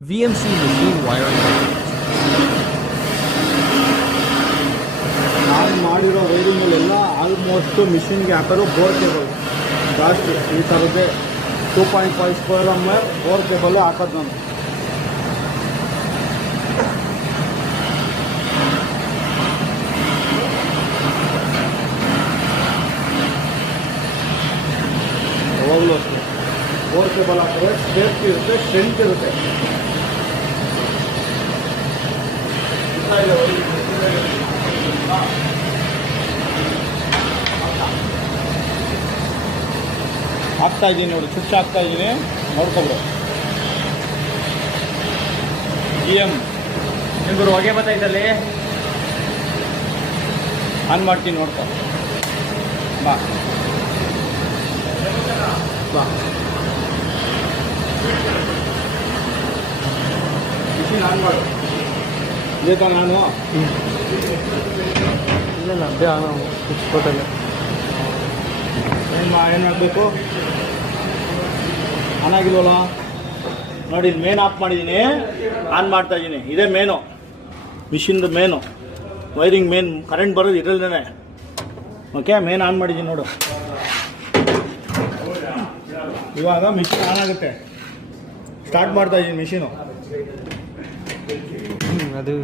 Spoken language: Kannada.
VMC machine wiring. ನಾನು ಮಾಡಿರೋ ವೈರಿಂಗಲ್ಲೆಲ್ಲ ಆಲ್ಮೋಸ್ಟು ಮಿಷಿನ್ಗೆ ಹಾಕೋದು ಬೋರ್ ಕೇಬಲ್ ಜಾಸ್ತಿ ಈ ಥರದ್ದೇ 2.5 ಸ್ಕ್ವೇರ್ ಬೋರ್ ಕೇಬಲ್ಲೇ ಹಾಕೋದು ನಾನು. ಯಾವಾಗಲೂ ಅಷ್ಟೇ ಬೋರ್ ಕೇಬಲ್ ಹಾಕಿದ್ರೆ ಸೇಫ್ಟಿ ಇರುತ್ತೆ, ಸ್ಟ್ರೆಂತ್ ಇರುತ್ತೆ. ಹಾಕ್ತಾ ಇದ್ದೀನಿ ನೋಡಿ, ಸ್ವಿಚ್ ಹಾಕ್ತಾ ಇದ್ದೀನಿ, ನೋಡ್ಕೊಬಿಡು. ನಿಮ್ಗೆ ಹೊಗೆ ಬರ್ತೈತಲ್ಲಿ ಆನ್ ಮಾಡ್ತೀನಿ, ನೋಡ್ಕೊ. ಬಾ ಬಾ, ಮಿಷಿನ್ ಆನ್ ಮಾಡು. ಇದೇ ತಾನೆ ನಾನು ಇಲ್ಲ ಅದೇ ಸ್ವಿಚ್ ಕೊಟ್ಟಲ್ಲ. ಏನಾಗಬೇಕು? ಆನ್ ಆಗಿಲ್ವಲ್ಲ ನೋಡಿ, ಮೇನ್ ಆಫ್ ಮಾಡಿದ್ದೀನಿ, ಆನ್ ಮಾಡ್ತಾ ಇದ್ದೀನಿ. ಇದೇ ಮೇನು, ಮಿಷಿನ್ದು ಮೇನು, ವೈರಿಂಗ್ ಮೇನ್. ಕರೆಂಟ್ ಬರೋದು ಇದರಲ್ಲೇ. ಓಕೆ, ಮೇನ್ ಆನ್ ಮಾಡಿದ್ದೀನಿ ನೋಡು. ಇವಾಗ ಮಿಷಿನ್ ಆನ್ ಆಗುತ್ತೆ. ಸ್ಟಾರ್ಟ್ ಮಾಡ್ತಾ ಇದ್ದೀನಿ ಮಿಷಿನು. ಅದು